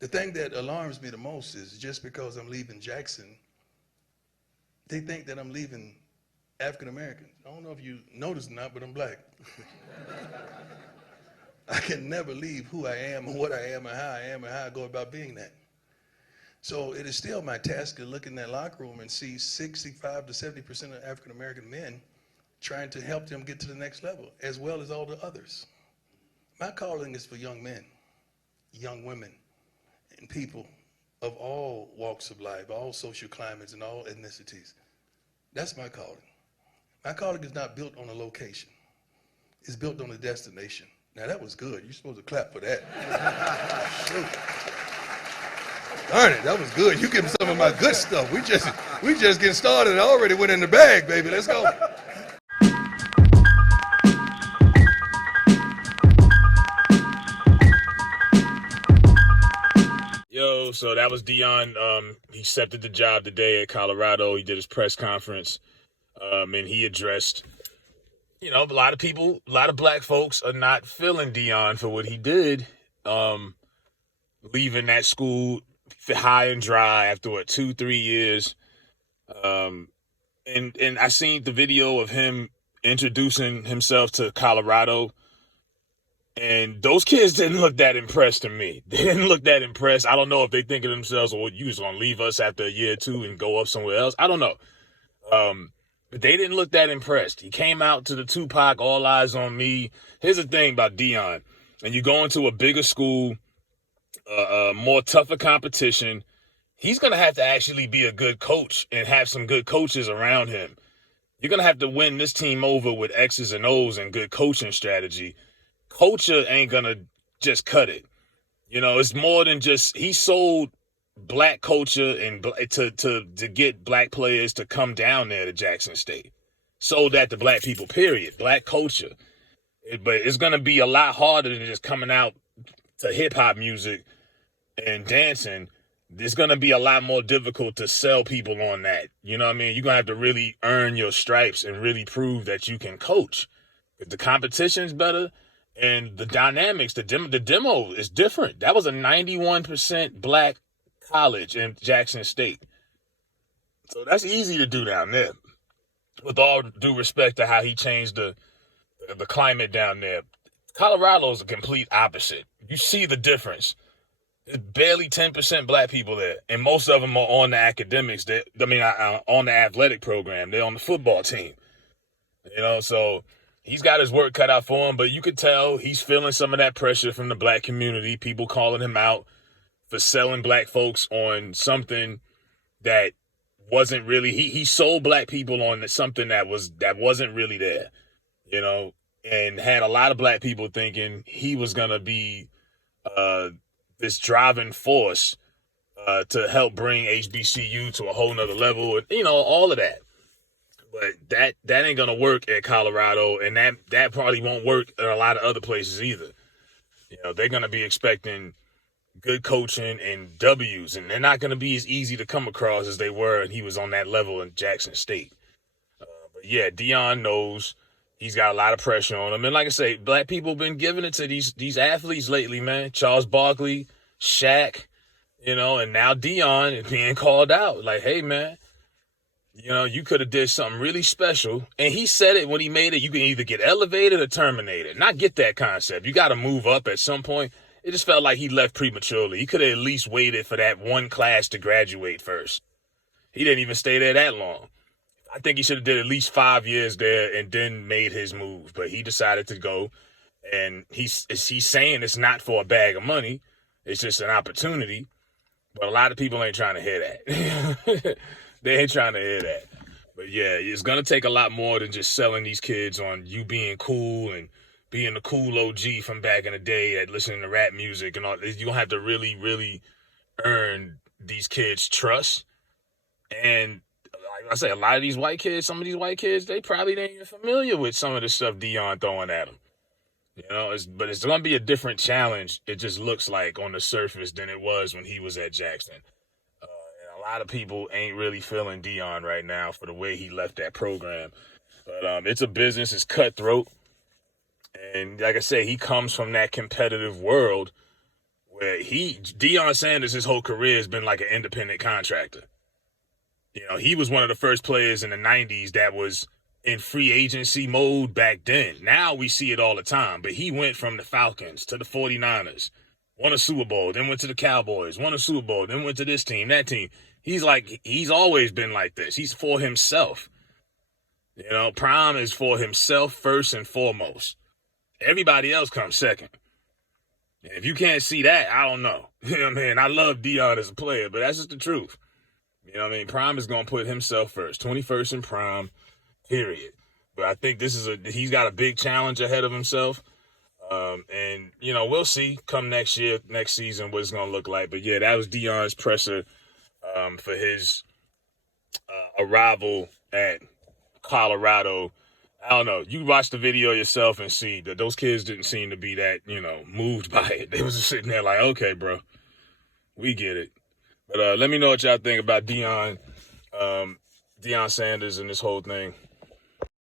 The thing that alarms me the most is just because I'm leaving Jackson, they think that I'm leaving African Americans. I don't know if you noticed or not, but I'm black. I can never leave who I am and what I am and how I go about being that. So it is still my task to look in that locker room and see 65 to 70% of African American men trying to help them get to the next level, as well as all the others. My calling is for young men, young women, and people of all walks of life, all social climates, and all ethnicities. That's my calling. My calling is not built on a location. It's built on a destination. Now that was good. You're supposed to clap for that. Shoot. Darn it, that was good. You give me some of my good stuff. We just getting started. I already went in the bag, baby. Let's go. Yo, so that was Deion. He accepted the job today at Colorado. He did his press conference, and he addressed, a lot of people, a lot of black folks are not feeling Deion for what he did, leaving that school high and dry after 2-3 years. And I seen the video of him introducing himself to Colorado. And those kids didn't look that impressed to me. They didn't look that impressed. I don't know if they think of themselves, well, you was going to leave us after a year or two and go up somewhere else. I don't know. But they didn't look that impressed. He came out to the Tupac, All Eyes on Me. Here's the thing about Deion. And you go into a bigger school, more tougher competition, he's going to have to actually be a good coach and have some good coaches around him. You're going to have to win this team over with X's and O's and good coaching strategy. Culture ain't gonna just cut it. It's more than just he sold black culture and to get black players to come down there to Jackson State. Sold that to black people, period. Black culture. But it's gonna be a lot harder than just coming out to hip hop music and dancing. It's gonna be a lot more difficult to sell people on that. You know what I mean? You're gonna have to really earn your stripes and really prove that you can coach. If the competition's better, and the dynamics, the demo is different. That was a 91% black college in Jackson State. So that's easy to do down there. With all due respect to how he changed the climate down there. Colorado is a complete opposite. You see the difference. There's barely 10% black people there. And most of them are on the academics. On the athletic program. They're on the football team. So he's got his work cut out for him, but you could tell he's feeling some of that pressure from the black community, people calling him out for selling black folks on something that wasn't really, he sold black people on something that wasn't really there, and had a lot of black people thinking he was going to be this driving force to help bring HBCU to a whole nother level, and, all of that. But that ain't gonna work at Colorado, and that probably won't work in a lot of other places either. They're gonna be expecting good coaching and W's, and they're not gonna be as easy to come across as they were, and he was on that level in Jackson State. But yeah, Deion knows he's got a lot of pressure on him, and like I say, black people have been giving it to these athletes lately, man. Charles Barkley, Shaq, and now Deion is being called out. Like, hey, man. You could have did something really special. And he said it when he made it. You can either get elevated or terminated. Not get that concept. You got to move up at some point. It just felt like he left prematurely. He could have at least waited for that one class to graduate first. He didn't even stay there that long. I think he should have did at least 5 years there and then made his move. But he decided to go. And he's saying it's not for a bag of money. It's just an opportunity. But a lot of people ain't trying to hear that. They ain't trying to hear that. But yeah, it's going to take a lot more than just selling these kids on you being cool and being the cool OG from back in the day at listening to rap music and all. You're going to have to really, really earn these kids' trust. And like I say, a lot of these white kids, some of these white kids, they probably ain't even familiar with some of the stuff Deion throwing at them. But it's going to be a different challenge, it just looks like, on the surface than it was when he was at Jackson. A lot of people ain't really feeling Deion right now for the way he left that program. But it's a business. It's cutthroat. And like I say, he comes from that competitive world where Deion Sanders, his whole career has been like an independent contractor. You know, he was one of the first players in the 90s that was in free agency mode back then. Now we see it all the time, but he went from the Falcons to the 49ers, won a Super Bowl, then went to the Cowboys, won a Super Bowl, then went to this team, that team. He's always been like this. He's for himself. You know, Prime is for himself first and foremost. Everybody else comes second. If you can't see that, I don't know. You know what I mean? I love Deion as a player, but that's just the truth. You know what I mean? Prime is going to put himself first. 21st in Prime, period. But I think he's got a big challenge ahead of himself. And, you know, we'll see come next season, what it's going to look like. But, yeah, that was Deion's presser for his arrival at Colorado. I don't know. You watch the video yourself and see that those kids didn't seem to be that, you know, moved by it. They was just sitting there like, okay, bro, we get it. But let me know what y'all think about Deion Sanders and this whole thing.